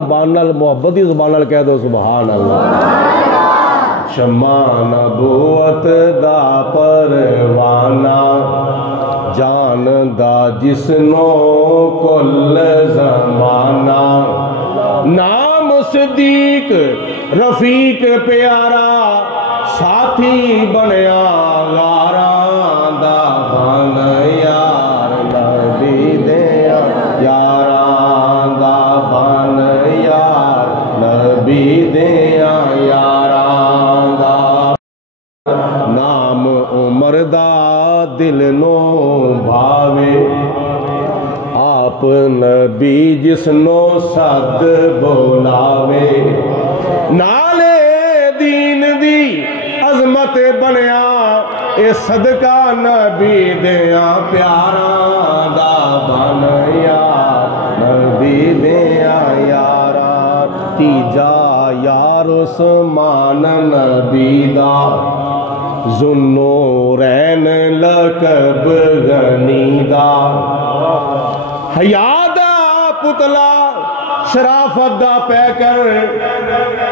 زبان نال محبت دی زبان نال کہہ دو سبحان اللہ۔ شمع نبوت دا پروانہ جان دا جسنو کل زمانہ، نام صدیق رفیق پیارا ساتھی بنیا غاراں دا بن یار نبی دیا یاراں دا بن یار نبی دیا یاراں دا، نام عمر دا دل نو بھاوے آپ نبی جسنو سد بولاوے، نالے دین دی عظمت بنیا اے صدقہ نبی دیا پیاراں دا بن یار نبی دیا یاراں، تیجا یار عثمان نبی دا ذوالنورین لقب غنی دا، حیا دا پتلا شرافت دا پیکر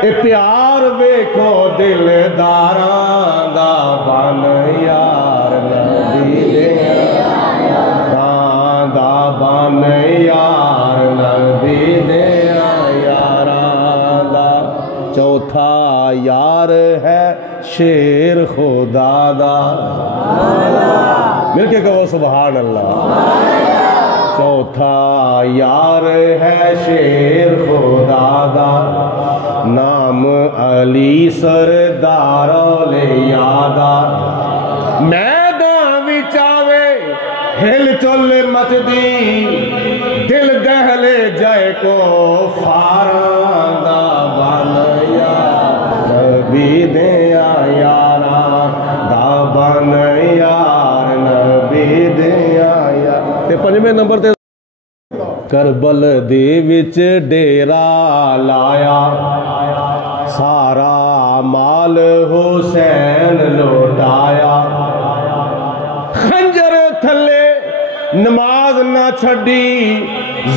اے پیار ویکھو دلداراں دا بن یار نبی دیا دا بن یار نبی دیا یاراں دا، چوتھا یار ہے شیر خدا دا، مل کے کہو سبحان اللہ۔ چوتھا یار ہے شیر خدا دا، نام علی سردار اولیاء، میدان وچ آوے ہل چل مچ دی دل دہلے جائے کو فاراں دا بن یار نبی دیا یاراں دا بن یار نبی دیا یار۔ تے پنجویں نمبر تے کربل دے وچ ڈیرا لایا سارا مال حسین لوٹایا، خنجر تھلے نماز نہ چھڈی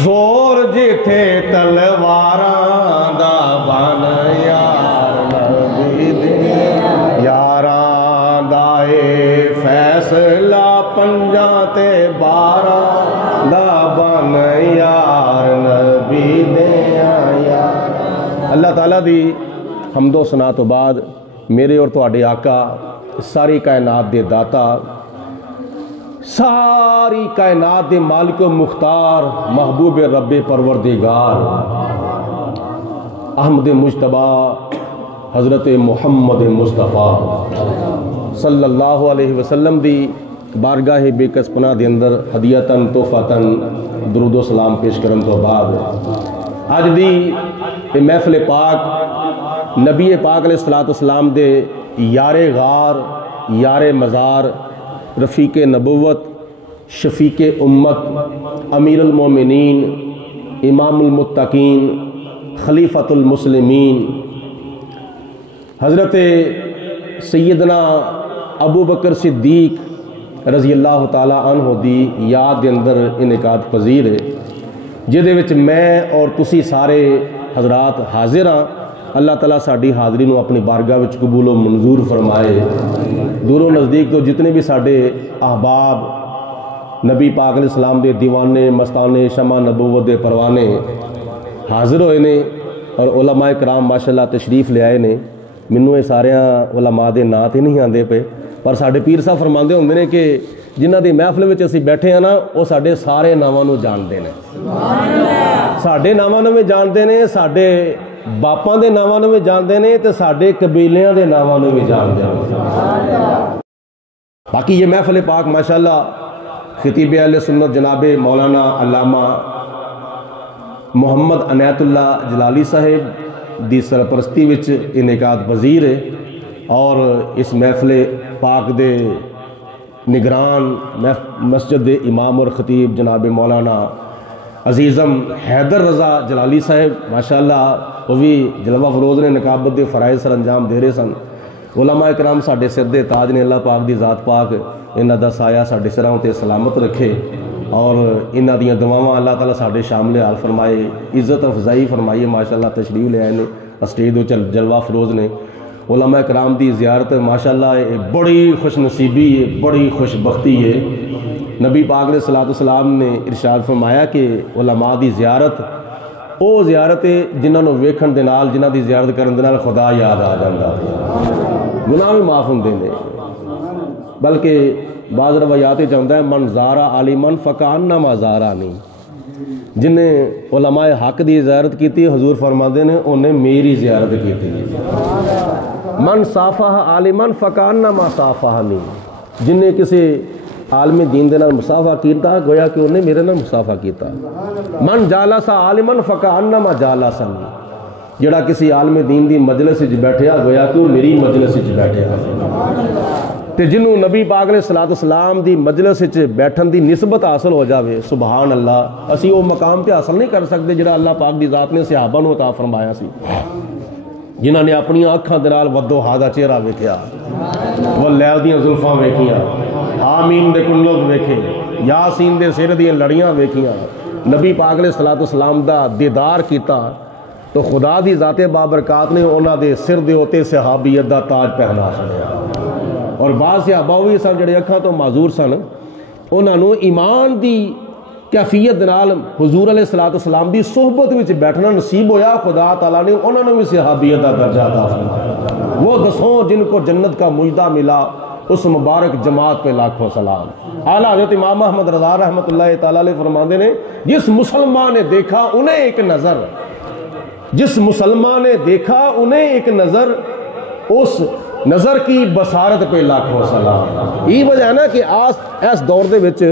زور جتھے تلواراں دا بن یار نبی دیا یاراں دا، اے فیصلہ پنجاں تے 12 دا بن یار نبی دیا یار۔ اللہ تعالیٰ دی حمد و ثنا تو بعد میرے اور تواڈے آقا ساری کائنات دے داتا، ساری کائنات دے مالک و مختار، محبوب رب پروردگار احمد مجتبی حضرت محمد مصطفیٰ صلی اللہ علیہ وسلم دی بارگاہ بے کس پناہ دے اندر ہدیتاً تحفاتاً درود و سلام پیش کرن تو بعد آج دی محفل پاک نبی پاک علیہ السلام دے یار غار، یار مزار، رفیق نبوت، شفیق امت، امیر المومنین، امام المتقین، خلیفۃ المسلمین، حضرت سیدنا ابو بکر صدیق رضی اللہ تعالیٰ عنہ دی یاد دے اندر انعقاد پذیر ہے، جدے وچ میں اور تسی سارے حضرات حاضر ہاں۔ اللہ تعالیٰ ساڈی حاضری نو اپنی بارگاہ وچ قبول و منظور فرمائے۔ دور و نزدیک تو جتنے بھی ساڈے احباب نبی پاک علیہ السلام دے دیوانے، مستانے، شمع نبوت دے پروانے حاضر ہوئے نے اور علماء کرام ماشاءاللہ تشریف لے آئے نے۔ منوں یہ سارے علماء دے نام تے نہیں آندے پے، پر ساڈے پیر صاحب فرماندے ہوندے نے کہ جنہ دی محفل وچ اسی بیٹھے ہیں نا وہ ساڈے سارے ناماں نوں جانتے ہیں، ساڈے ناماں نوں بھی جانتے ہیں، ساڈے باپاں دے ناماں نوں بھی جانتے ہیں تے ساڈے قبیلیاں دے ناماں نوں بھی جانتے ہیں۔ باقی یہ محفل پاک ماشاءاللہ خطیب اہل سنت جناب مولانا علامہ محمد عنایت اللہ جلالی صاحب دی سرپرستی وچ انعقاد پذیر ہے، اور اس محفل پاک دے نگران مسجد دے امام اور خطیب جناب مولانا عزیزم حیدر رضا جلالی صاحب ماشاءاللہ وہ بھی جلوہ فروز نے نقابت دے فرائض سر انجام دے رہے سن۔ علماء کرام ساڈے سر دے تاج نے، اللہ پاک دی ذات پاک انہاں دا سایہ ساڈے سراں تے سلامت رکھے۔ اور انہاں دیاں دعاواں اللہ تعالیٰ ساڈے شامل حال فرمائے، عزت افزائی فرمائیے۔ ماشاءاللہ تشریف لے آئے نے، اسٹیج دو جلوہ فروز نے، علماء کرام دی زیارت ماشاءاللہ بڑی خوش نصیبی ہے، بڑی خوش بختی ہے۔ نبی پاک علیہ الصلوۃ والسلام نے ارشاد فرمایا کہ علماء دی زیارت او زیارت ہے جنہاں نوں ویکھن دے نال، جنہاں دی زیارت کرن دے نال خدا یاد آ جاندا ہے، گناہ بھی معاف ہوندے نے۔ بلکہ بعض روایات چاہتا ہے من زارا عالمن فکانما زارانی، جن نے علماء حق دی زیارت کی حضور فرماتے ہیں انہیں میری زیارت کی تھی۔ من صافہ عالمن فکانما صافہنی، جن نے کسی عالم دین دے نال مصافحہ کیتا گویا کہ انہیں میرے نال مصافحہ کیتا۔ من جالسا عالمن فکانما جالسنی، جڑا کسی عالم دین دی مجلس وچ بیٹھیا گویا کہ وہ میری مجلس وچ بیٹھیا۔ تے جنہوں نبی پاک علیہ الصلوۃ والسلام دی مجلس وچ بیٹھن دی نسبت حاصل ہو جاوے، سبحان اللہ، اسی وہ مقام پہ حاصل نہیں کر سکتے جڑا اللہ پاک دی ذات نے صحابہ نو عطا فرمایا سی، جنہاں نے اپنی آنکھاں دے نال والضحیٰ دا چہرہ ویکھیا، واللیل دیاں زلفاں ویکھیاں، حامیم دے کنلت ویکھے، یاسین دے سر دیاں لڑیاں ویکھیاں، نبی پاک علیہ الصلوۃ والسلام دا دیدار کیتا، تو خدا دی ذات بابرکات نے انہاں دے سر دے اوتے صحابیت دا تاج پہنا چھڑیا۔ اور بعض صحابہ بھی سن جڑے اکھاں تو معذور سن، انہاں نوں ایمان دی کیفیت نال حضور علیہ الصلوۃ والسلام دی صحبت وچ بیٹھنا نصیب ہویا، خدا تعالیٰ نے انہاں نوں بھی صحابیت کا درجہ عطا فرمایا۔ وہ دسوں جن کو جنت کا مجدہ ملا، اس مبارک جماعت پہ لاکھوں سلام۔ اعلیٰ حضرت امام احمد رضا رحمۃ اللہ تعالیٰ علیہ فرماتے ہیں جس مسلمان نے دیکھا انہیں ایک نظر، جس مسلمان نے دیکھا انہیں ایک نظر، اس نظر کی بصارت پہ لاکھوں سلام۔ یہ وجہ ہے نا کہ اس دور دے وچ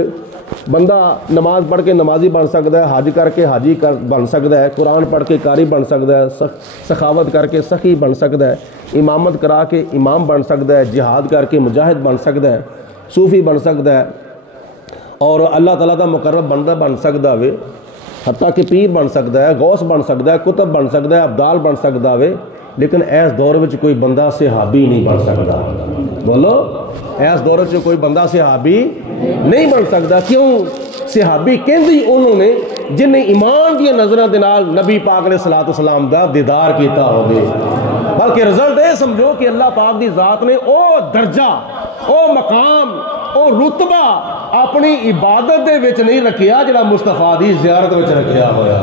بندہ نماز پڑھ کے نمازی بن سکتا ہے، حج کر کے حاجی بن سکتا ہے، قرآن پڑھ کے قاری بن سکتا ہے، سخاوت کر کے سخی بن سکتا ہے، امامت کرا کے امام بن سکتا ہے، جہاد کر کے مجاہد بن سکتا ہے، صوفی بن سکتا ہے، اور اللہ تعالیٰ کا مقرب بندہ بن سکتا ہے، حتیٰ کہ پیر بن سکتا ہے، غوث بن سکتا ہے، کتب بن سکتا ہے، ابدال بن سکتا ہے، لیکن ایس دور وچ کوئی بندہ صحابی نہیں بن سکتا۔ بولو، ایس دور وچ کوئی بندہ صحابی نہیں بن سکتا۔ کیوں؟ صحابی کہندی انہوں نے جن نے ایمان دی نظروں دے نال نبی پاک علیہ الصلوۃ والسلام دا دیدار کیتا ہوگی۔ بلکہ رزلٹ یہ سمجھو کہ اللہ پاک دی ذات نے او درجہ، او مقام، او رتبہ اپنی عبادت دے وچ نہیں رکھیا جڑا مصطفیٰ دی زیارت وچ رکھیا ہویا۔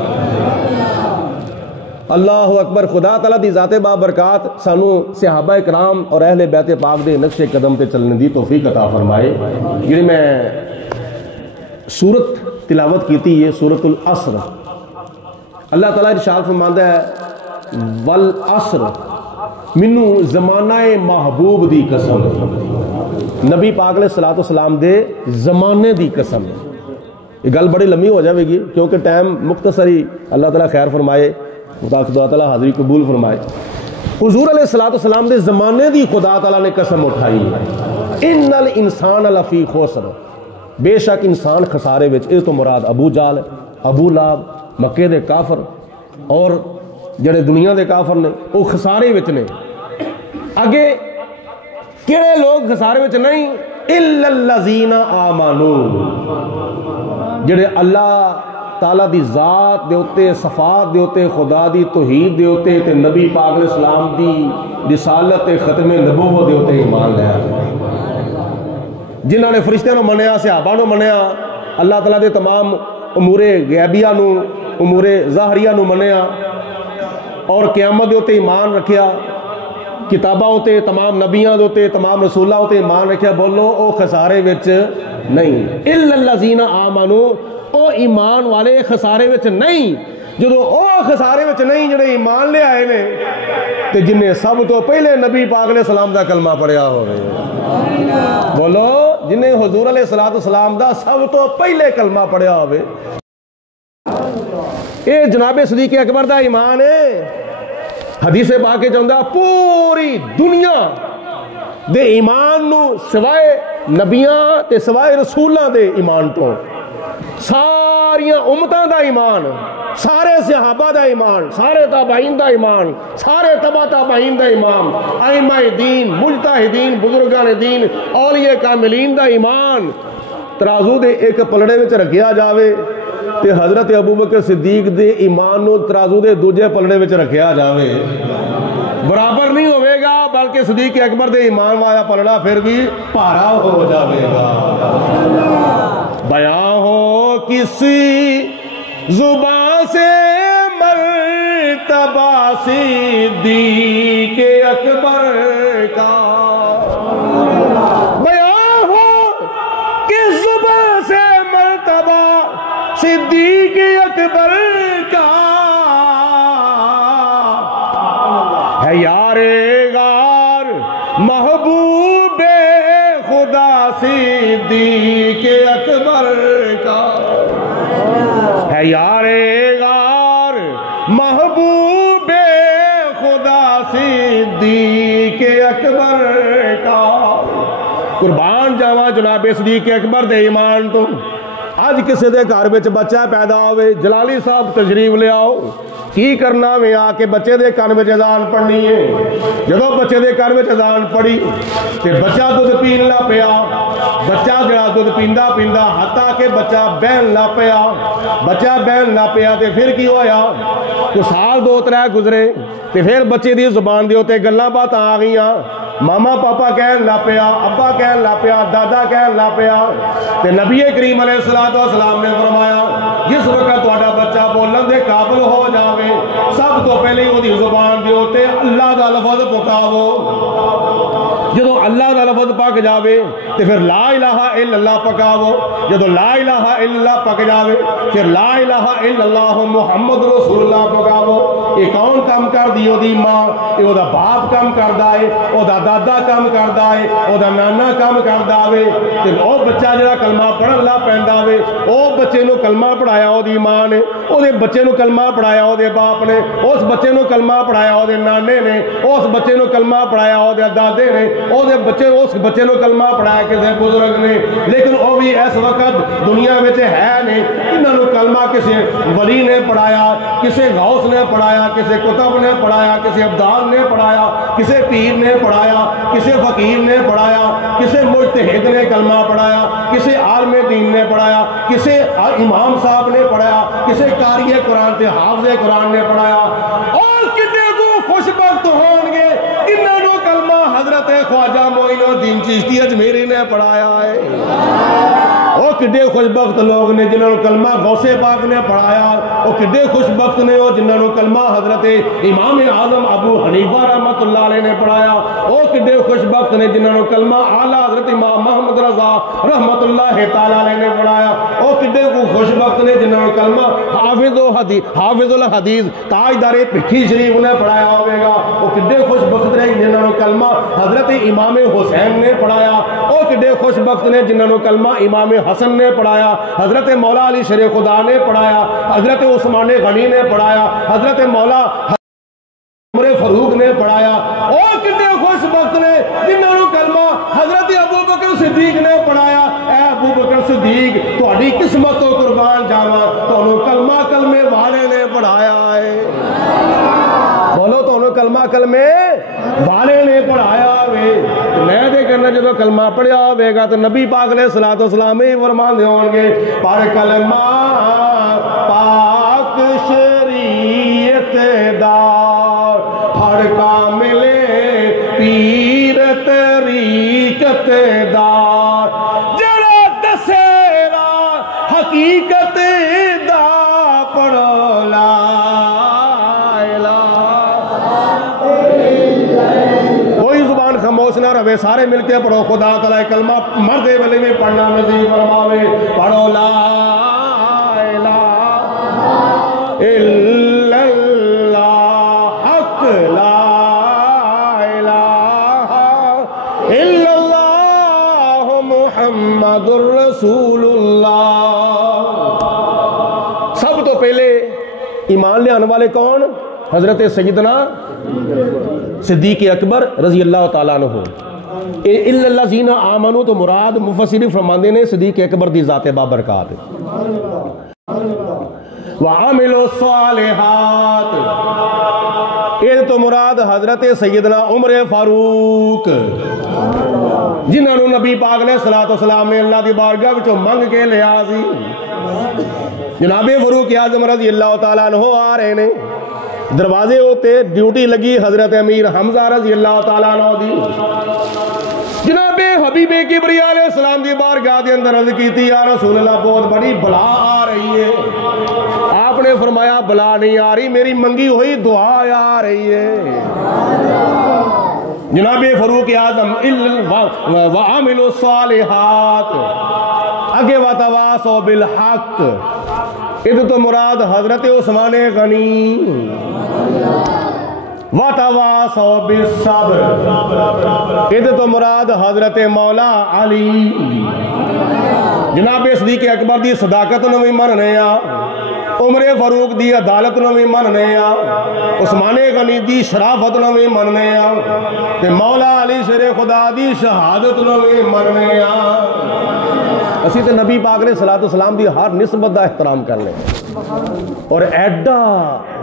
اللہ اکبر۔ خدا تعالیٰ دی ذات بابرکات سانو صحابہ کرام اور اہل بیت پاک دے نقش قدم تے چلنے دی توفیق عطا فرمائے۔ جی میں سورت تلاوت کیتی ہے سورت العصر، اللہ تعالیٰ ارشاد فرماندا ہے والعصر، منو زمانہ محبوب دی قسم، نبی پاک علیہ الصلوۃ والسلام دے زمانے دی قسم۔ یہ گل بڑی لمبی ہو جائے گی کیونکہ ٹائم مختصری، اللہ تعالیٰ خیر فرمائے، خدا تعالیٰ حاضری قبول فرمائے۔ حضور علیہ الصلوۃ والسلام دے زمانے دی خدا تعالیٰ نے قسم اٹھائی ہے، ان الانسان لفی خسر، بے شک انسان خسارے وچ۔ اس تو مراد ابو جہل، ابو لہب، مکے دے کافر اور جڑے دنیا دے کافر نے وہ خسارے وچ نے۔ اگے کہڑے لوگ خسارے وچ نہیں؟ الا الذین آمنوا، جڑے اللہ تعالیٰ دی ذات دے اوتے، صفات دے اوتے، خدا دی توحید دے اوتے تے نبی پاک علیہ السلام دی رسالت ختم نبوت دے اوتے ایمان لے آئے، جنہاں نے فرشتیاں نو منیا، صحابہ نو منیا، اللہ تعالیٰ دے تمام امور غیبیہ نو، امور ظاہریہ نو منیا، اور قیامت دے اوتے ایمان رکھیا، کتاباں ہوتے، تمام نبیاں ہوتے، تمام رسولاں ہوتے ایمان رکھیا۔ بولو او خسارے وچ نہیں۔ الا الذین آمنوا، او ایمان والے خسارے وچ نہیں۔ جدو او خسارے وچ نہیں جڑے ایمان لے آئے نے تے جن نے سب تو پہلے نبی پاک علیہ السلام دا کلمہ پڑھیا ہوئے، بولو جن نے حضور علیہ السلام دا سب تو پہلے کلمہ پڑھیا ہوئے، اے جناب صدیق اکبر دا ایمان ہے۔ حدیث پاک کے چاہتا پوری دنیا دے ایمان نو سوائے نبیاں تے سوائے رسولاں دے ایمان تو، ساریاں امتاں دا ایمان، سارے صحابہ دا ایمان، سارے تابعین دا ایمان، سارے تبع تابعین دا ایمان، ائمہ دین، مجتہدین، بزرگان دین، اولیاء کاملین دا ایمان، ترازو دے ایک پلڑے وچ رکھیا جاوے تے حضرت ابو بکر صدیق دے ایمان نو ترازو دے دوجے پلڑے وچ رکھیا جاوے برابر نہیں ہوئے گا، بلکہ صدیق اکبر دے ایمان والا پلڑا پھر بھی پارا ہو جاوے گا۔ بیان ہو کسی زبان سے مرتبہ صدیق اکبر کا، بیان ہو کس زبان سے مرتبہ صدیق اکبر کا، ہے یار غار محبوب خدا صدیق اکبر کا، ہے یار غار محبوب خدا صدیق اکبر کا۔ قربان جاواں جناب صدیق اکبر دے ایمان تو۔ آج کسی دے گھر وچ بچہ پیدا ہوئے، جلالی صاحب تشریف لے آؤ، کی کرنا میں آ کے بچے دے کان وچ اذان پڑھنی ہے۔ جدوں بچے دے کان وچ اذان پڑھی تے بچہ دودھ پین لا پیا، بچہ جڑا دودھ پیندا پیندا حتیٰ کہ بچہ بہن لا پیا، بچہ بہن لا پیا تے پھر کی ہویا، تو سال 2-3 گزرے تے پھر بچے دی زبان دے اوتے گلاں باتاں آ گئیاں، ماما پاپا کہن لا پیا، ابا کہن لا پیا، دادا کہن لا پیا، تے نبی کریم علیہ السلام نے فرمایا جس وقت تہاڈا بچہ بولن دے قابل ہو جاوے سب تو پہلے وہ دی زبان دے اوتے اللہ دا لفظ پکاو۔ جدو اللہ دا لفظ پک جاوے تے پھر لا الہ الا اللہ پکاو، جدو لا الہ الا اللہ پک جاوے پھر لا الہ الا اللہ محمد رسول اللہ پکاو۔ یہ کون کام کر دی؟ او دی ماں، یہ او دا باپ کام کردا ہے، او دا دادا کام کردا ہے، او دا نانا کام کردا وے، تے او بچہ جڑا کلمہ پڑھن لا پیندا وے، او بچے نو کلمہ پڑھایا او دی ماں نے، او دے بچے نو کلمہ پڑھایا او دے باپ نے، اس بچے نو کلمہ پڑھایا او دے نانے نے، اس بچے نو کلمہ پڑھایا او دے دادے نے، اس بچے نو کلمہ پڑھایا کسی بزرگ نے، لیکن او بھی اس وقت دنیا وچ ہے نہیں، انہاں نو کلمہ کسی ولی نے پڑھایا، کسی غوث نے پڑھایا، کسی کتب نے پڑھایا، کسی ابدال نے پڑھایا، کسی پیر نے پڑھایا، کسی فقیر نے پڑھایا، کسی مجتہد نے کلمہ پڑھایا، کسی عالم دین نے پڑھایا، کسی امام صاحب نے پڑھایا، کسی قاری قرآن تے حافظ قرآن نے پڑھایا، اور کتنے کو خوش بخت ہون گے انہوں نے کلمہ حضرت خواجہ معین الدین چشتی اجمیری نے پڑھایا ہے۔ وہ کڈے خوش بخت لوگ نے جنہوں نے کلمہ غوث پاک نے پڑھایا، وہ کڈے خوش بخت نے وہ جنہوں نے کلمہ حضرت امام اعظم ابو حنیفہ رحمۃ اللہ علیہ نے پڑھایا، وہ کڈے خوش بخت نے جنہوں نے کلمہ اعلیٰ حضرت امام محمد رضا رحمۃ اللہ تعالیٰ علیہ نے پڑھایا، وہ کڈے خوش بخت نے جنہوں نے کلمہ حافظ الحدیث تاجدار پٹھی شریف نے پڑھایا ہوئے گا، وہ کڈے خوش بخت نے جنہوں نے کلمہ حضرت امام حسین نے پڑھایا، وہ کڈے خوش بخت نے جنہوں نے کلمہ امام حسن نے پڑھایا، حضرت مولا علی شیر خدا نے پڑھایا، حضرت عثمان غنی نے پڑھایا، حضرت مولا عمر فاروق نے پڑھایا، اور کتنے خوش بخت نے جنہوں نے کلمہ حضرت ابو بکر صدیق نے پڑھایا۔ اے ابو بکر صدیق تہاڈی قسمت تو قربان جاواں، تانوں کلمہ کلمے والے نے پڑھایا ہے، بولو تانوں کلمہ کلمے والے نے پڑھایا وے۔ میں دے کرنا جدو کلمہ پڑھیا ہوئے گا تو نبی پاک علیہ السلام ہی فرمان دے ہون گے پر کلمہ پاک شریعت دار ہر کامل پیر طریقت دار جڑا دسیرا حقیقت دا پڑھو لا خاموش نہ رہے، سارے مل کے پڑھو خدا تعالی کلمہ مرد والے میں پڑھنا نصیب فرماوے، پڑھو لا الہ الا اللہ حق لا الہ الا اللہ محمد الرسول اللہ۔ سب تو پہلے ایمان لے آنے والے کون؟ حضرت سیدنا صدیق اکبر رضی اللہ تعالیٰ عنہ۔ الا الذین آمنوا تو مراد مفسرین فرماندے نے صدیق اکبر دی ذات بابرکات وعملوا الصالحات، یہ تو مراد مراد حضرت سیدنا عمر فاروق جنہوں نے نبی پاک علیہ الصلوۃ والسلام نے اللہ دی بارگاہ وچوں منگ کے لیا سی. جناب فاروق اعظم رضی اللہ تعالیٰ عنہ آ رہے نے. دروازے ہوتے ڈیوٹی لگی حضرت امیر حمزہ رضی اللہ تعالیٰ عنہ دی. جناب حبیب کبریا علیہ السلام دی بارگاہ دے اندر عرض کیتی یا رسول اللہ بہت بڑی بلا آ رہی ہے. آپ نے فرمایا بلا نہیں آ رہی، میری منگی ہوئی دعا آ رہی ہے. جناب فاروق اعظم وعملوا الصالحات اگے وتواصوا بالحق، ادھ تو مراد حضرت عثمان غنی وتواصوا بالصبر، ادھ تو مراد حضرت مولا علی. جناب صدیق اکبر دی صداقت نو بھی مننے آ، عمر فاروق دی عدالت نو بھی مننے آ، عثمان غنی دی شرافت نو بھی مننے آ، تے مولا علی شیر خدا دی شہادت نو بھی مننے آ. اسی تے نبی پاک علیہ الصلوۃ والسلام دی ہر نسبت دا احترام کر لیں. اور ایڈا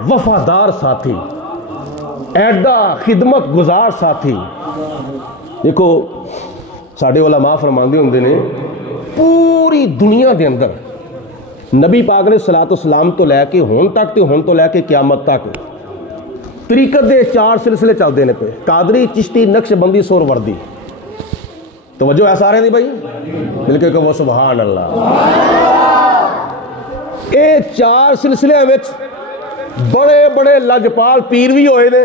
وفادار ساتھی، ایڈا خدمت گزار ساتھی. دیکھو ساڈے علماء فرماندے ہوندے نے پوری دنیا دے اندر نبی پاک علیہ الصلوۃ والسلام تو لے کے ہون تک تے ہون تو لے کے قیامت تک طریقت دے 4 سلسلے چلدے نے پہ: قادری، چشتی، نقش بندی، سور وردی. توجہ ہے سارے دی بھائی؟ مل کے کہو سبحان اللہ. اے 4 سلسلے وچ بڑے بڑے لجپال پیر بھی ہوئے نے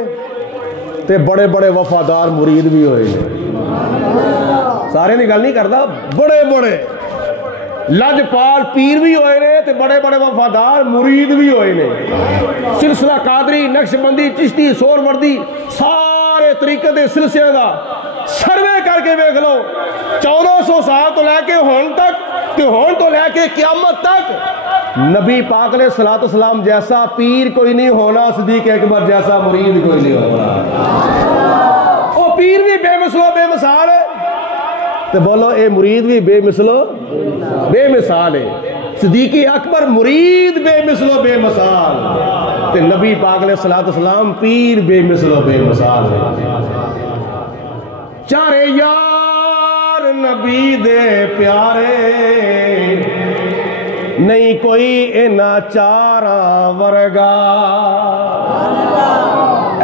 تے بڑے بڑے وفادار مرید بھی ہوئے نے. سارے دی گل نہیں کردا، بڑے بڑے لجپال پیر بھی ہوئے نے تے بڑے بڑے وفادار مرید بھی ہوئے نے. سلسلہ قادری، نقش بندی، چشتی، سور وردی، سارے طریقے دے سلسلے دا سروے کر کے دیکھ لو. 1400 سال تو لے کے ہون تک تے ہون تو لے کے قیامت تک نبی پاک علیہ الصلوۃ والسلام جیسا پیر کوئی نہیں ہونا، صدیق اکبر جیسا مرید کوئی نہیں ہونا. وہ پیر بھی بے مثل و بے مثال ہے تو بولو اے مرید بھی بے مثل و بے مثال ہے. صدیق اکبر مرید بے مثل و بے مثال تے نبی پاک علیہ الصلوۃ والسلام پیر بے مثل و بے مثال ہے. چارے یار نبی دے پیارے، نہیں کوئی اینا چاراں ورگا.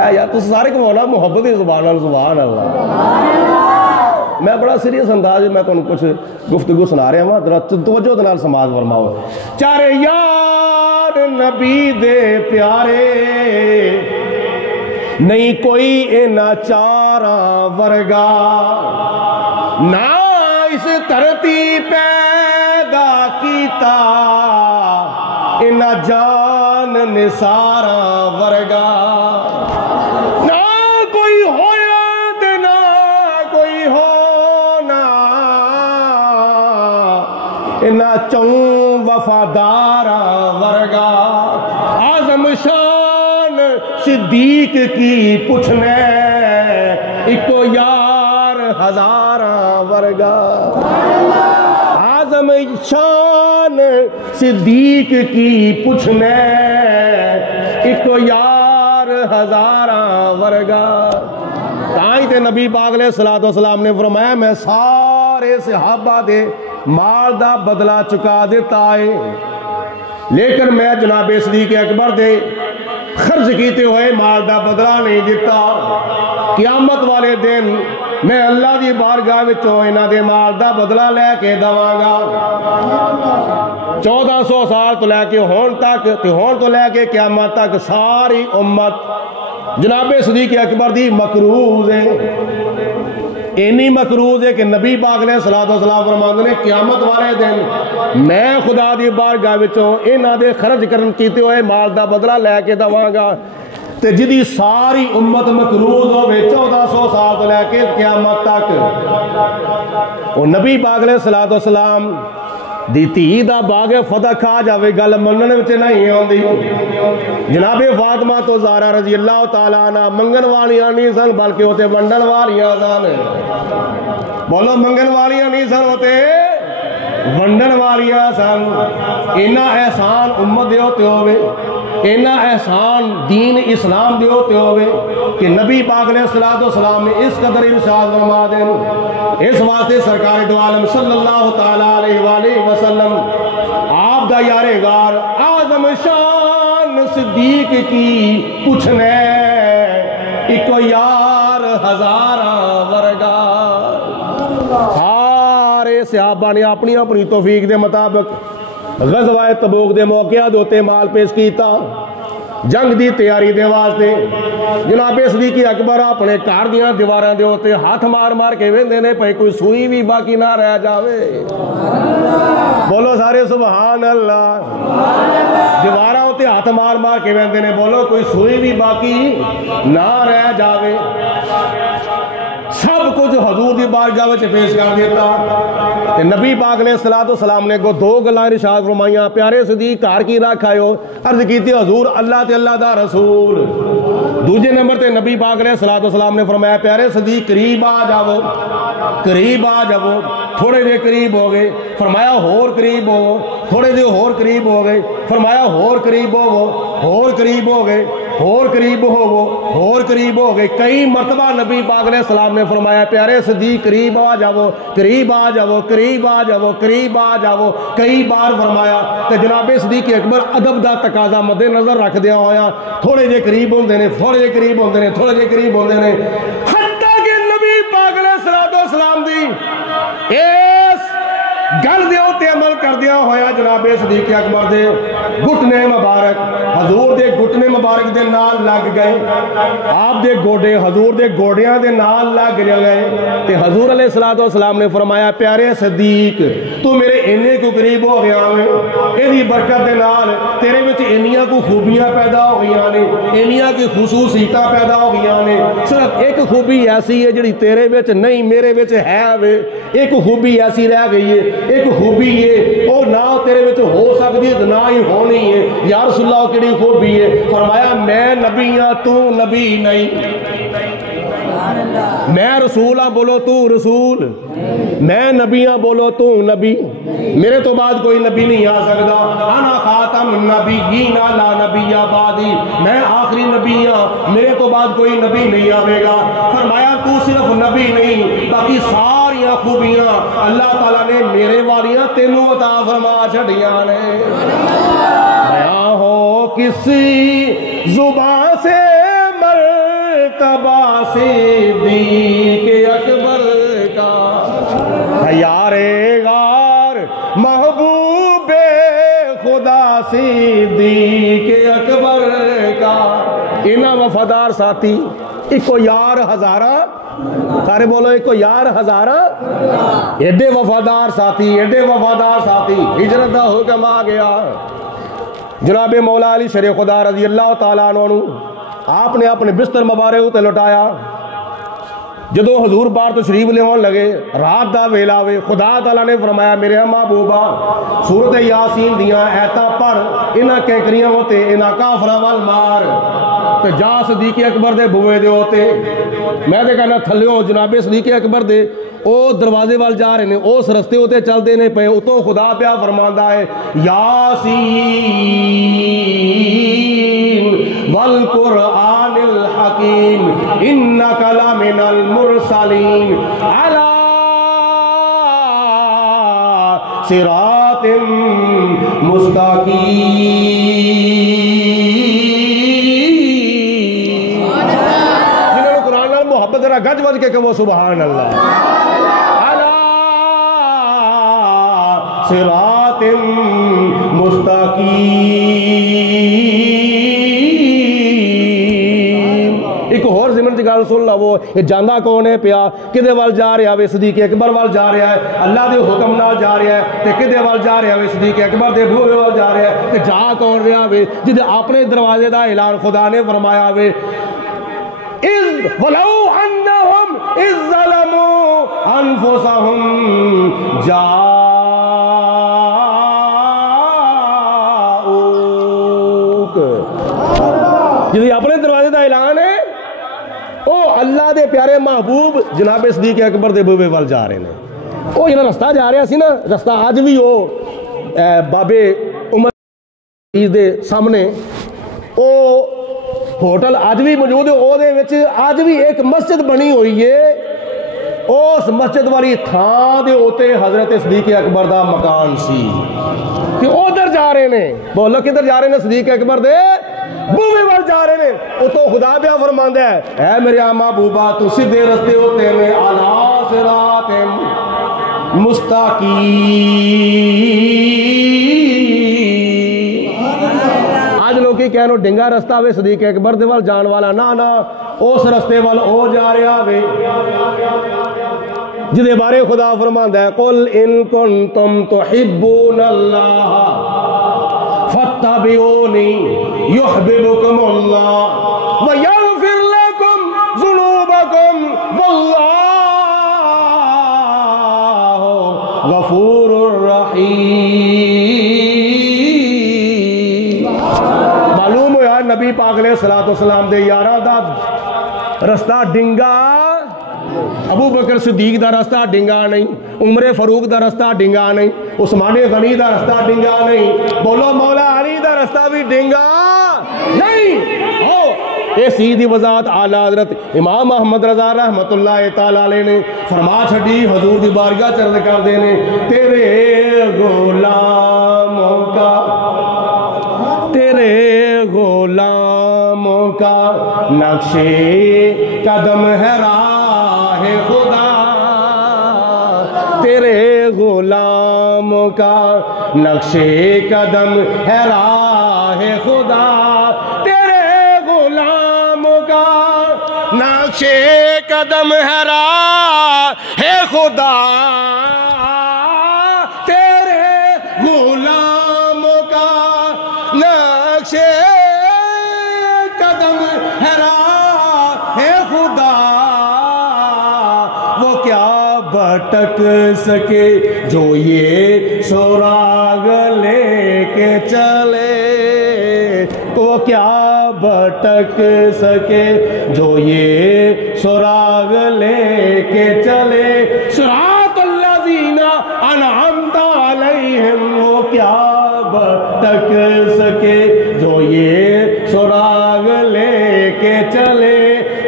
اے یار تس سارے کو بولا محبت زبان اللہ، سبحان اللہ. میں بڑا سیریس انداز میں تو کچھ گفتگو سنا رہا ہوں، ذرا توجہ دے نال سماعت فرماؤ. چارے یار نبی دے پیارے، نہیں کوئی اینا چاراں ورگا، نہ اس دھرتی پیدا کیتا اینا جان نثاراں ورگا. نہ کوئی ہویا تے نہ کوئی ہونا، اینا چون وفاداراں ورگا. اعظم شان صدیق کی پوچھنے، ایکو یار ہزاراں ورگا. اعظم شان صدیق کی پوچھنے، ایکو یار ہزاراں ورگا. تائیں تے نبی پاک علیہ الصلوۃ والسلام نے فرمایا میں سارے صحابہ دے مال دا بدلہ چکا دیتا ہے، لیکن میں جناب صدیق اکبر دے خرچ کیتے ہوئے مال دا بدلہ نہیں دیتا. قیامت والے دن میں اللہ دی بارگاہ وچوں انہاں دے مال دا بدلہ لے کے دواں گا. 1400 سال تو لے کے ہون تک تے ہون تو لے کے قیامت تک ساری امت جناب صدیق اکبر دی مقروض ہے. اینی مقروض ہے کہ نبی پاک علیہ الصلوۃ والسلام فرماندے نے قیامت والے دن میں خدا دی بارگاہ وچوں انہاں دے خرچ کرن کیتے ہوئے مال دا بدلہ لے کے دواں گا. تے جدی ساری امت مقروض ہوئے 1400 سال تو لے کے قیامت تک، وہ نبی پاک علیہ الصلوۃ والسلام دی تھی دا باغ فتح کھا جاوے گل منن وچ نہیں ہوندی. جناب فاطمہ تو زہرا رضی اللہ تعالیٰ عنہ منگن والیاں نہیں سن بلکہ ہوتے ونڈن والیاں سن. بولو منگن والیاں نہیں سن، ہوتے ونڈن والیاں سن. اینا احسان امت دے ہوتے ہوئے اینا احسان دین اسلام دے ہوتے ہوئے کہ نبی پاک علیہ السلام نے اس قدر ارشاد فرما دیں. اس واسطے سرکار دو عالم صلی اللہ تعالیٰ علیہ وآلہ وسلم آپ دا یارے گار اعظم شان صدیق کی پوچھنے ایکو یار ہزارہ ورگا. سارے صحابہ نے اپنی اپنی توفیق دے مطابق غزوہ تبوک دے موقعہ دوتے مال پیش کیتا جنگ دی تیاری دے واسطے. جناب صدیق اکبر اپنے گھر دیاں دیواراں دے ہوتے ہاتھ مار مار کے ویندے نے پئی کوئی سوئی بھی باقی نہ رہ جاوے. بولو سارے سبحان اللہ. دیواراں ہوتے ہاتھ مار مار کے ویندے نے بولو کوئی سوئی بھی باقی نہ رہ جاوے. سب کچھ حضور دی بارگاہ وچ پیش کر دیتا. تے نبی پاک نے السلام نے کو دو گلاں ارشاد فرمائیاں. پیارے صدیق گھر کی نہ کھایو. عرض کیتی حضور اللہ تے اللہ دا رسول. دوسرے نمبر تے نبی پاک نے السلام نے فرمایا پیارے صدیق قریب آ جاؤ قریب آ جاؤ. تھوڑے دے قریب ہو گئے. فرمایا ہور قریب ہو. تھوڑے دے ہور قریب ہو گئے. فرمایا ہور قریب ہو. ہور قریب ہو گئے. ہور قریب ہو وہ اور قریب ہو گئے. کئی مرتبہ نبی پاک علیہ السلام نے فرمایا پیارے صدیق قریب آ جاؤ قریب آ جاؤ قریب آ جاؤ قریب آ جاؤ. کئی بار فرمایا. تے جناب صدیق اکبر ادب دا تقاضا مد نظر رکھ دیا ہویا تھوڑے جے قریب ہوندے نے تھوڑے جے قریب ہوندے نے تھوڑے جے قریب ہوندے نے. حتیٰ کہ نبی پاک علیہ السلام دی اس گل دے اوتے عمل کر دیا ہویا جناب صدیق اکبر دے گھٹنے مبارک حضور دے گھٹنے مبارک دے نال لگ گئے. آپ دے گوڑے حضور دے گوڑیاں دے نال لگ گئے. تے حضور علیہ السلام نے فرمایا پیارے صدیق تو میرے اینے کو قریب ہو گیا میں ایدی برکت دے نال تیرے وچ انیاں کو خوبیاں پیدا ہو گئیاں نے انیاں کی خصوصیتاں پیدا ہو گئیاں نے. صرف ایک خوبی ایسی ہے جڑی تیرے وچ نہیں میرے وچ ہے وے. ایک خوبی ایسی رہ گئی ہے ایک خوبی ہے اور نہ تیرے وچ ہو سکتی ہے نہ ہی ہونی ہے. یا رسول اللہ کیڑی خوبی ہے؟ فرمایا میں نبی ہاں تو نبی نہیں. میں رسول ہاں بولو تو رسول. میں نبی ہاں بولو تو نبی. میرے تو بعد کوئی نبی نہیں آ سکتا. انا خاتم النبیین لا نبی بعدی. میں آخری نبی ہاں میرے تو بعد کوئی نبی نہیں آئے گا. فرمایا تو صرف نبی نہیں باقی ساری خوبیاں اللہ تعالیٰ نے میرے والیاں تینوں عطا فرما چھڑیاں نے. بیاں ہو کسی زبان سے مرتبہ صدیق اکبر کا یار غار محبوب خدا صدیق اکبر کا. انہاں وفادار ساتھی ایکو یار ہزارہ. سارے بولو ایکو یار ہزارہ. ایڈے وفادار ساتھی ایڈے وفادار ساتھی. ہجرت دا حکم آ گیا. جناب مولا علی شریف خدا رضی اللہ تعالیٰ عنہ آپ نے اپنے بستر مبارک تے لٹایا. جدو حضور بار تو شریف لیون لگے رات دا ویلا وے خدا تعالیٰ نے فرمایا میرے محبوبہ سورت یاسین دیاں ایتاں پر انہاں کیکریاں ہوتے انہاں کافراں وال مار. تے جا صدیق اکبر دے بوئے دے ہوتے. میں دے کہنا تھلیوں جناب صدیق اکبر دے او دروازے وال جا رہے نے اس رستے ہوتے چل دے نے پے اتوں خدا پیا فرماندا ہے یاسین والقرآن الحکیم انک لمن المرسلین علی صراط مستقیم. ذرا گج وج کے کہو سبحان اللہ. علی صراط مستقیم. ایک اور ضمن کی گل سن لو. یہ جانا کون ہے پیا کدے وال جا رہا ہے؟ صدیق اکبر وال جا رہا ہے. اللہ دے حکم نال جا رہا ہے. تے کدے وال جا رہا ہے؟ صدیق اکبر دے بوئے وال جا رہا ہے. تے جا کون رہا ہے جدے اپنے دروازے دا اعلان خدا نے فرمایا وے اذ ولو انہم اذ ظلموا انفسہم جاؤک. جدی اپنے دروازے دا اعلان ہے او اللہ دے پیارے محبوب جناب صدیق اکبر دے بوئے وال جا رہے ہیں. او جنہاں رستہ جا رہا سی نا رستہ آج بھی او بابے عمر دے سامنے ہوٹل اج بھی موجود ہے، وہ اج بھی ایک مسجد بنی ہوئی ہے، اس مسجد والی تھان دے اوتے حضرت صدیق اکبر دا مکان سی، کہ ادھر جا رہے ہیں، بولو کدھر جا رہے ہیں؟ صدیق اکبر دے بوے وال جا رہے ہیں۔ وہ تو خدا پیا فرماندا ہے اے میرے محبوبہ تو سیدھے رستے ہوتے میں اعلی صراط مستقیم۔ آج لوگ کی کہنو ڈنگا رستہ وے صدیق اکبر دے وال جان والا، نہ اس رستے وال او جا رہا وے جدے بارے خدا فرماندا ہے قل ان کنتم تحبون اللہ فاتبعونی یحببکم اللہ ویغفر لکم ذنوبکم واللہ غفور الرحیم۔ معلوم ہوا نبی پاک علیہ السلام دے یاراں دا رستہ ڈنگا، ابو بکر صدیق دا رستہ ڈنگا نہیں، عمر فاروق دا رستہ ڈنگا نہیں، عثمان غنی دا رستہ ڈنگا نہیں، بولو مولا علی دا رستہ بھی ڈنگا نہیں۔ اس چیز دی وضاحت اعلیٰ حضرت امام محمد رضا رحمت اللہ تعالی علیہ نے فرما چھڈی، حضور دی بارگاہ چرد کر دینے تیرے غلاموں کا نقش قدم ہے راہ خدا، تیرے غلاموں کا نقش قدم ہے راہ خدا، تیرے غلاموں کا نقش قدم ہے راہ خدا، تیرے غلاموں کا نقش قدم ہے راہ خدا، وہ کیا بھٹک سکے جو یہ سراغ لے کے چلے، وہ کیا بھٹک سکے جو یہ سراغ لے کے چلے، صراط الذین انعمت علیہم، وہ کیا بھٹک سکے جو یہ سراغ لے کے چلے،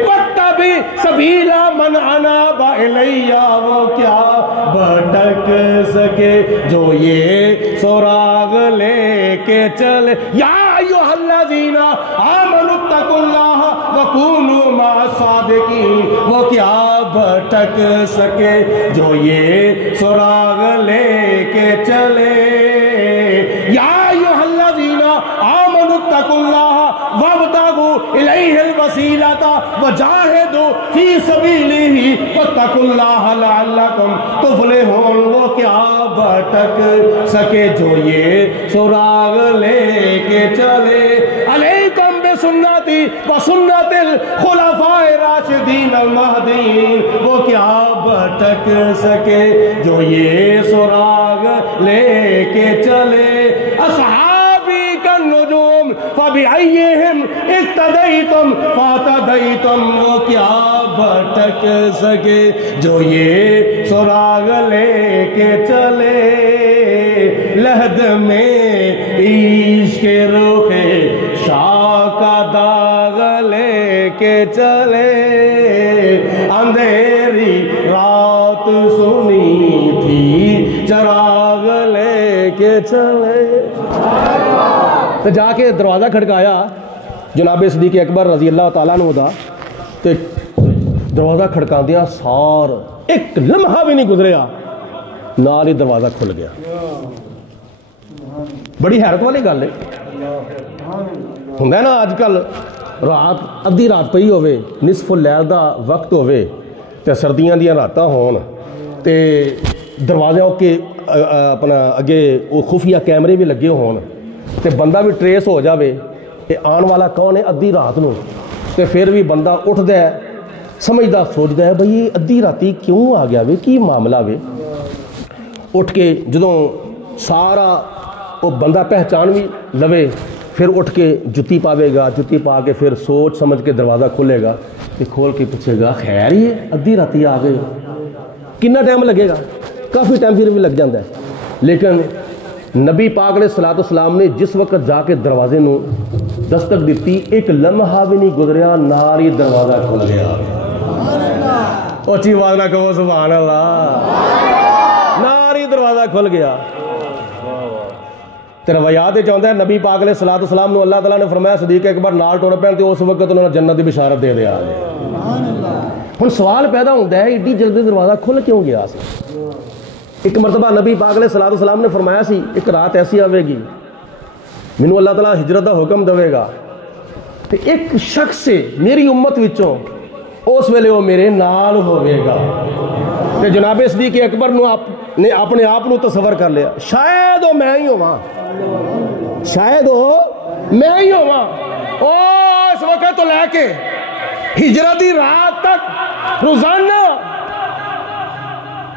واتبع سبیل من اناب الی، وہ کیا بھٹک سکے جو یہ سراغ لے کے چلے، یا ایھا الذین آمنوا اتقوا اللہ وکونوا مع الصادقین، وہ کیا بھٹک سکے جو یہ سراغ لے کے چلے، یا ایھا الذین آمنوا اتقوا اللہ وابتغوا الیہ الوسیلۃ وجاہدوا فی سبیلہ واتقوا اللہ لعلکم تفلحون، وہ کیا بھٹک سکے جو یہ سراغ لے کے چلے، علیکم بسنتی وسنت الخلفاء الراشدین المہدیین، وہ کیا بھٹک سکے جو یہ سراغ لے کے چلے، اصحابی کالنجوم فبأیہم اقتدیتم فاہتدیتم، وہ کیا بھٹک سکے جو یہ سراغ لے کے چلے، لحد میں عشق رخ شاہ کا داغ لے کے چلے، اندھیری رات سنی تھی چراغ لے کے چلے۔ تو جا کے دروازہ کھڑکایا جناب صدیق اکبر رضی اللہ تعالیٰ عنہ دا، تو دروازہ کھڑکا دیا سار ایک لمحہ بھی نہیں گزریا، نال ہی دروازہ کھل گیا۔ بڑی حیرت والی گل ہے، ہوندا ہے نا اج کل رات ادھی رات پئی ہوے، نصف اللیل دا وقت ہوے تے سردیاں دیاں راتاں ہون تے دروازے کے اپنا اگے وہ خفیہ کیمرے بھی لگے ہون تے بندہ بھی ٹریس ہو جاوے کہ آن والا کون ہے ادھی رات نو، تے پھر بھی بندہ اٹھدا ہے سمجھدا سوچدا ہے بھئی ادھی راتی کیوں آ گیا وے، کی معاملہ وے، اٹھ کے جدوں سارا وہ بندہ پہچان بھی لوے پھر اٹھ کے جتی پاوے گا، جتی پا کے پھر سوچ سمجھ کے دروازہ کھولے گا، کہ کھول کے پوچھے گا خیر ہی ہے ادھی راتی آ گئے، کتنا ٹائم لگے گا، کافی ٹائم پھر بھی لگ جاتا ہے، لیکن نبی پاک علیہ الصلوۃ والسلام نے جس وقت جا کے دروازے نو دستک دیتی، ایک لمحہ بھی نہیں گزریا نال ہی دروازہ کھل گیا۔ اچھی آواز نہ کہو سبحان اللہ، نال ہی دروازہ کھل گیا۔ تے روایات چاہتا ہے نبی پاک علیہ الصلوۃ والسلام نو اللہ تعالیٰ نے فرمایا صدیق اکبر نال ٹر پین تے اس وقت انہوں نے جنت کی بشارت دے دیا۔ ہن سوال پیدا ہوتا ہے ایڈی جلدی دروازہ کھل کیوں گیا سی؟ ایک مرتبہ نبی پاک علیہ الصلوۃ والسلام نے فرمایا سی ایک رات ایسی آئے گی مینوں اللہ تعالیٰ ہجرت دا حکم دے گا تے ایک شخص سے میری امت وچوں اس ویلے وہ میرے نال ہوئے گا۔ تے جناب صدیق اکبر نے اپنے آپ نو تصور کر لیا شاید وہ میں ہی ہواں، شاید وہ میں ہی ہواں۔ اس وقت تو لے کے ہجرت دی رات تک روزانہ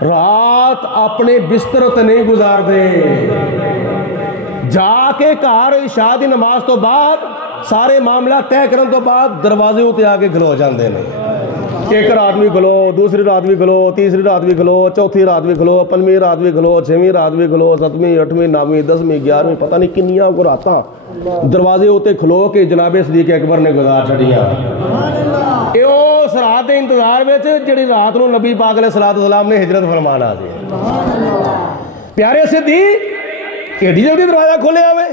رات اپنے بستر تے نہیں گزار دے، جا کے گھر عشاء دی نماز تو بعد سارے معاملہ طے کرن تو بعد دروازے اتے آ کے کھلو جاندے نے۔ ایک رات بھی کھلو، دوسری رات بھی کھلو، تیسری رات بھی کھلو، چوتھی رات بھی کھلو، پنجویں رات بھی کھلو، چھویں رات بھی کھلو، ستویں، اٹھویں، نویں، 10ویں، 11ویں، پتہ نہیں کنیاں کو راتاں دروازے اتے کھلو کے جناب صدیق اکبر نے گزار چھڑیاں۔ اے اس رات دے انتظار وچ جڑی رات نو نبی پاک علیہ الصلوۃ والسلام نے ہجرت فرمانا سی۔ پیارے صدیق ایڈی جلدی دروازہ کھولیا ہوئے؟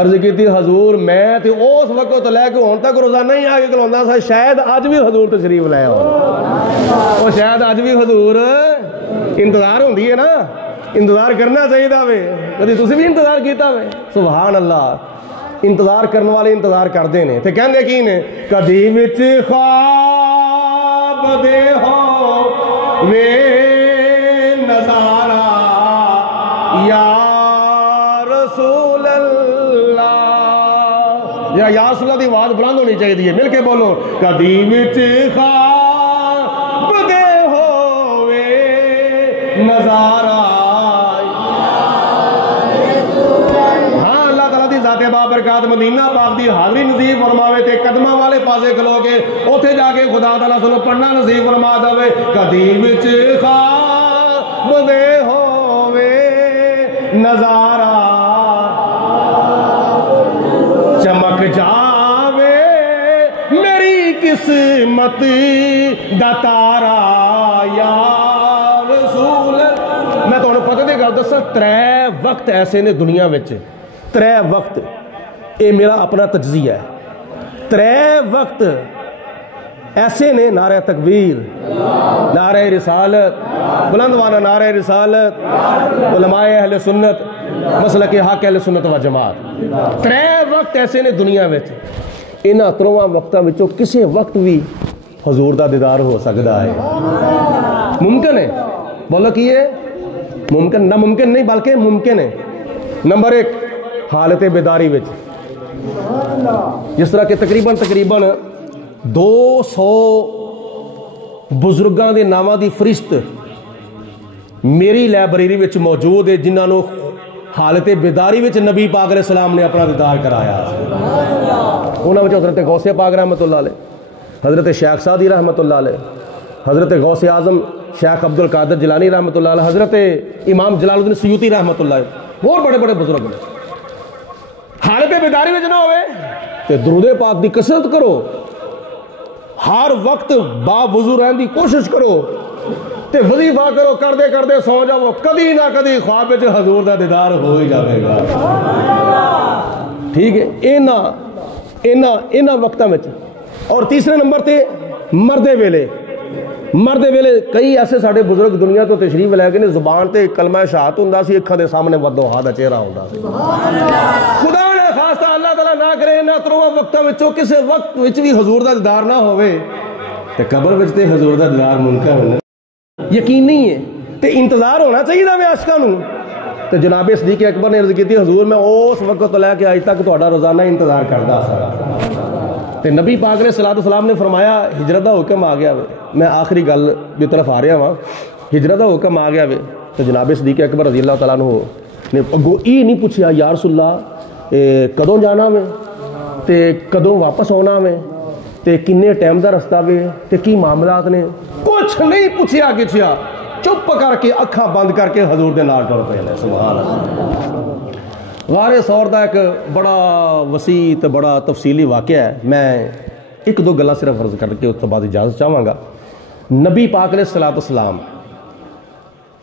عرض کی حضور میں تے اس وقت تو لے کے ہون تک روزانہ ہی آ کے کھلوندا سا، شاید اج بھی حضور تشریف لے آؤ، اور شاید اج بھی حضور انتظار ہوندی ہے نا، انتظار کرنا چاہیے وے، کدی تسی بھی انتظار کیتا وے؟ سبحان اللہ، انتظار کرنے والے انتظار کرتے ہیں تے کہندے کی نے کدی وچ خواب دے ہو وے نظارہ یا رسول اللہ، یا رسول اللہ دی آواز بلند ہونی چاہیے، مل کے بولو کدی وچ خواب دے ہو وے نظارہ بابرکات مدینہ پاک دی حاضری نصیب فرماوے تے قدماں والے پاسے کھلو کے اوتھے جا کے خدا تعالیٰ سنو پڑھنا نصیب فرما دے کدی وچ خواب دے ہووے نظارہ چمک جاوے میری قسمت دا تارا یا رسول۔ میں تہاڈوں پتہ دی گل دساں، 3 وقت ایسے نے دنیا وچ، 3 وقت، یہ میرا اپنا تجزیہ ہے، 3 وقت ایسے نے، نعرہ تکبیر، نعرہ رسالت، بلندوانہ نعرہ رسالت، علماء اہل سنت، مسلک حق اہل سنت و جماعت، 3 وقت ایسے نے دنیا میں، انہاں 3 وقتاں وچوں کسی وقت بھی حضور دا دیدار ہو سکتا ہے۔ ممکن ہے، بولو کی ہے ممکن، نہ ممکن نہیں بلکہ ممکن ہے۔ نمبر 1 حالت بیداری وچ، جس طرح کہ تقریباً 200 بزرگاں دے ناماں دی فہرست میری لائبریری وچ موجود ہے جنہاں نو حالت بیداری وچ نبی پاک علیہ السلام نے اپنا دیدار کرایا۔ انہاں وچ حضرت غوث پاک رحمۃ اللہ علیہ، حضرت شیخ سعدی رحمۃ اللہ علیہ، حضرت غوث اعظم شیخ عبد القادر جیلانی رحمۃ اللہ علیہ، حضرت امام جلال الدین سیوطی رحمۃ اللہ علیہ، اور بڑے بڑے بزرگ ہیں۔ حالت بیداری میں نہ ہوئے تے درود پاک دی کثرت کرو، ہر وقت با وضو رہن دی کوشش کرو تے وظیفہ کرو، کردے کردے سو جاؤ، کدی نہ کدی خواب وچ حضور دا دیدار ہو ہی جاوے گا۔ ٹھیک ہے، انہاں وقتاں وچ۔ اور تیسرے نمبر تے مردے ویلے کئی ایسے ساڈے بزرگ دنیا تو تشریف لے گئے نے، زبان تے کلمہ شہادت ہوندا سی، اکھاں دے سامنے ودوہا دا چہرہ ہوندا سی۔ خدا نے خاصہ اللہ تعالیٰ نہ کرے انہاں 3 وقتاں وچوں کسے وقت وچ بھی حضور دا دیدار نہ ہوئے تے قبر وچ تے حضور دا دیدار ممکن ہے، یقین نہیں ہے تے انتظار ہونا چاہیے دا میں عاشقاں نوں۔ تے جناب صدیق اکبر نے عرض کیتی حضور میں اس وقت تو لے کے اج تک تہاڈا روزانہ انتظار کردا سا تے نبی پاک علیہ الصلوۃ والسلام نے فرمایا ہجرت دا حکم آ گیا وے۔ میں آخری گل دی طرف آ رہا ہاں، ہجرت دا حکم آ گیا وے تو جناب صدیق اکبر رضی اللہ تعالیٰ عنہ نے اگوں یہ نہیں پوچھا یا رسول اللہ کدوں جانا میں تے کدوں واپس آنا میں تے کنے ٹائم دا رستہ وے تے کی معاملات نے، کچھ نہیں پوچھیا کچھیا، چپ کر کے اکھاں بند کر کے حضور دے نال ٹر پے۔ سبحان اللہ۔ غار ثور کا ایک بڑا وسیع تو بڑا تفصیلی واقعہ ہے. میں ایک دو گلاں صرف عرض کر کے اس تو بعد اجازت چاہواں گا. نبی پاک علیہ الصلوۃ والسلام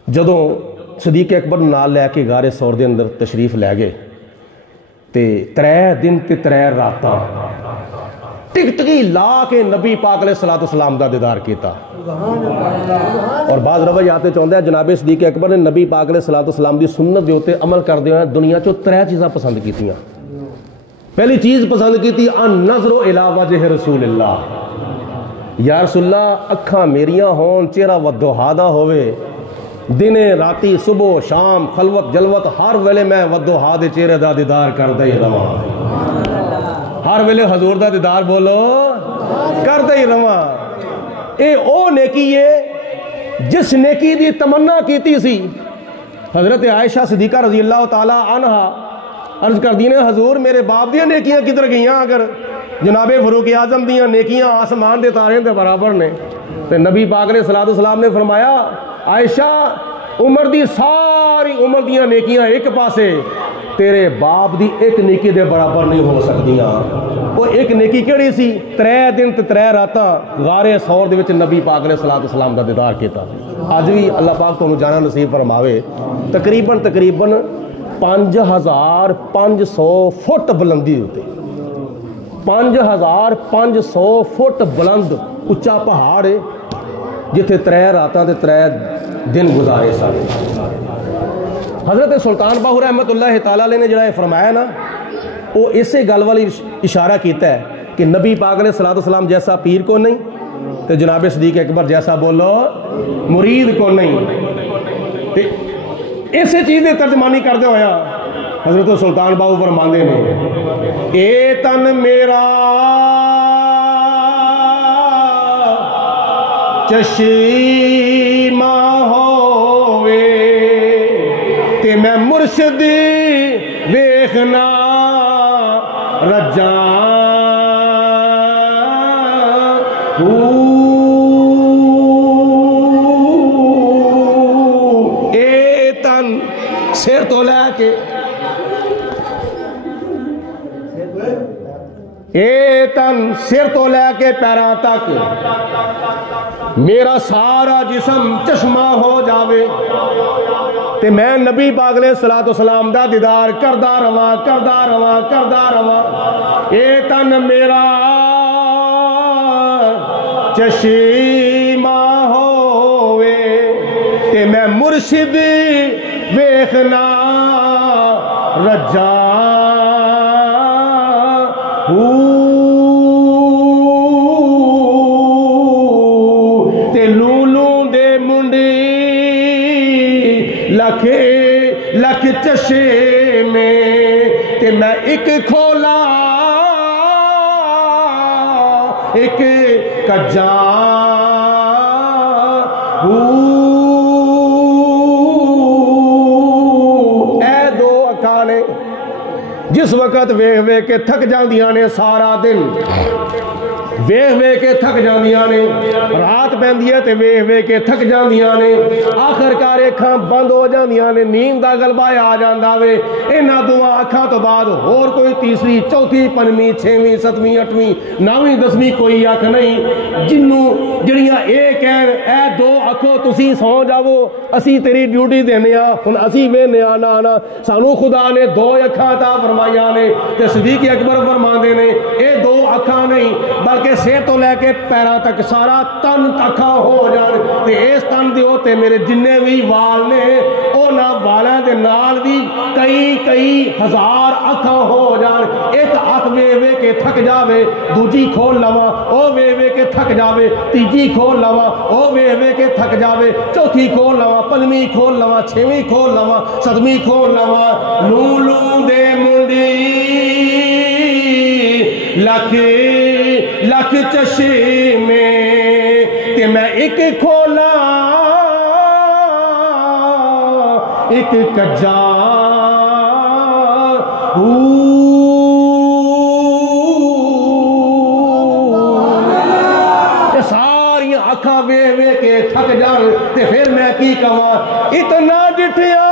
جدوں صدیق اکبر نال لے کے غار ثور دے اندر تشریف لے گئے تے 3 دن تے 3 راتاں ٹکٹکی لا کے نبی پاک علیہ الصلوۃ والسلام دا دیدار کیتا. اور بعض روایات چاہتا ہے جناب صدیق اکبر نے نبی پاک علیہ الصلوۃ والسلام دی سنت دے اوتے عمل کردے ہوئے دنیا چوں 3 چیزاں پسند کیتیاں. پہلی چیز پسند کیتی ان نظر الی وجہ رسول اللہ. یا رسول اللہ اکھاں میریاں ہون چہرہ ودوہا دا ہوئے دن راتی صبح شام خلوت جلوت ہر ویلے میں ودوہا دے چہرے دا دیدار کردے ہی رواں. ہر ویلے حضور دا دیدار بولو کردے ہی رواں. اے او نیکی ہے جس نیکی دی تمنا کیتی سی حضرت عائشہ صدیقہ رضی اللہ تعالی عنہ عرض کر دینے حضور میرے باپ دیاں نیکیاں کدھر گئیاں اگر جناب فاروق اعظم دیاں نیکیاں آسمان دے تارے دے برابر نے. تے نبی پاک علیہ الصلوۃ والسلام نے فرمایا عائشہ عمر دی ساری عمر دیاں نیکیاں ایک پاسے تیرے باپ دی ایک نیکی دے برابر نہیں ہو سکدیاں. وہ ایک نیکی کیڑی سی 3 دن تے 3 راتاں غار ثور دے وچ نبی پاک علیہ الصلوۃ والسلام دا دیدار کیتا. اج بھی اللہ پاک تانوں جانا نصیب فرماوے. تقریباً 5500 فٹ بلندی ہوتے 5500 فٹ بلند اچا پہاڑ ہے جتھے 3 راتاں تے 3 دن گزارے سن. حضرت سلطان باہو رحمت اللہ تعالیٰ علیہ نے جڑا فرمایا نا وہ اسے گل والی اشارہ کیتا ہے کہ نبی پاک علیہ الصلوۃ والسلام جیسا پیر کو نہیں تو جناب صدیق اکبر جیسا بولو مرید کو نہیں. اسی چیز کی ترجمانی کردے ہویا حضرت سلطان باہو فرماندے نے اے تن میرا چشمہ ہووے تے میں مرشد ویکھنا رجاں اے تن سر تو لے کے اے تن سر تو لے کے پیراں تک میرا سارا جسم چشمہ ہو جاوے تے میں نبی پاک علیہ الصلوۃ والسلام دا دیدار کردا رواں. اے تن میرا چشمہ ہووے تے میں مرشد ویکھنا رجاں تے لولوں دے منڈی لکھ چشے میں تے میں ایک کھولا ایک کجاں اے 2 اکھاں نے جس وقت ویکھ کے تھک جاندیاں نے سارا دن ویکھ کے تھک جاندیاں نے رات پیندی ہے تے ویکھ کے تھک جاندیاں نے آخر کار اکھاں بند ہو جاندیاں نے نیند دا غلبہ آ جاندا وے. انہاں دعا اکھاں تو بعد ہور کوئی تیسری چوتھی پنجویں چھویں ستویں اٹھویں نویں 10ویں کوئی اکھ نہیں جنوں جڑیاں اے کہن اے 2 اکھو تسی سو جاؤ اسی تیری ڈیوٹی دینے آ ہن اسی وینے آنا سانو خدا نے 2 اکھاں عطا فرمائیاں نے تے صدیق اکبر فرماندے نے اے 2 اکھاں نہیں بلکہ سر تو لے کے پیراں تک سارا تن اکھاں ہو جان تے اس تن دے اوتے میرے جننے بھی وال نے انہاں والاں دے نال بھی کئی ہزار اکھاں ہو جان. ایک اکھ ویکھ کے تھک جاوے دوجی کھول لواں او ویکھ کے تھک جاوے تیجی کھول لواں او ویکھ کے تھک جاوے چوتھی کھول لواں پنجویں کھول لواں چھویں کھول لواں ستویں کھول لواں. لولوں دے منڈی لکھ چشے میں تے میں ایک کھولا ایک کجاں ساری اکھاں ویکھ کے تھک جان تے پھر میں کی کہاں اتنا جٹھیاں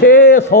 600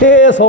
600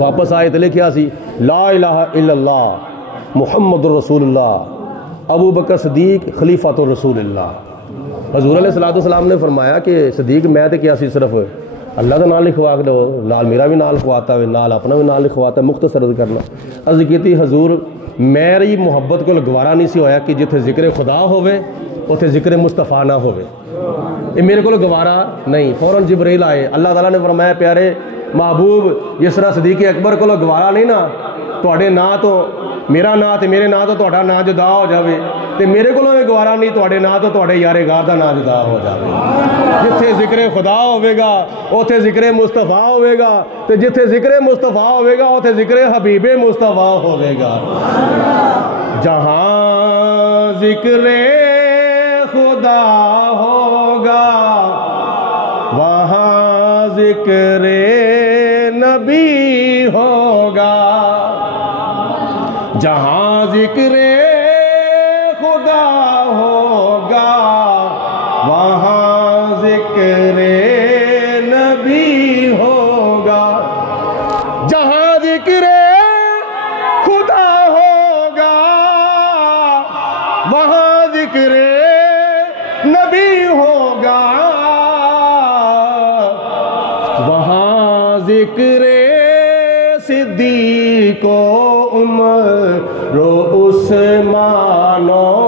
واپس آئے تو لکھیا سی لا الہ الا اللہ محمد الرسول اللہ ابو بکر صدیق خلیفۃ الرسول اللہ. حضور علیہ الصلوۃ والسلام نے فرمایا کہ صدیق میں تو کیا سی صرف اللہ کا نام لکھوا کے دو, نال میرا بھی نام لکھواتا ہے, نال اپنا بھی نام لکھواتا ہے, مختصر کرنا. عرض کیتی حضور میری محبت کو گوارا نہیں سی ہویا کہ جتھے ذکر خدا ہوئے اتھے ذکر مصطفیٰ نہ ہوئے, یہ میرے کو گوارا نہیں. فوراً جبرائیل آئے, اللہ تعالیٰ نے فرمایا پیارے محبوب جس طرح صدیق اکبر کو گوارا نہیں نا تواڈے نا تو میرا نا تے میرے نا تو تہاڈا نا جدا ہو جاوے, تے میرے کو گوارا نہیں تواڈے نا تو تواڈے یار غار دا نا جدا ہو جاوے. جتھے ذکر خدا ہوئے گا اوتھے ذکر مصطفیٰ ہوئے گا, تے جتھے ذکر مصطفیٰ ہوئے گا اوتھے ذکر حبیب مصطفیٰ ہوئے گا. جہاں ذکر خدا ہوگا وہاں ذکر نبی ہوگا. جہاں ذکر خدا ہوگا وہاں ذکر نبی ہوگا. جہاں ذکر خدا ہوگا وہاں ذکر نبی ہوگا. وہاں ذکر صدیق و عمر و عثمان و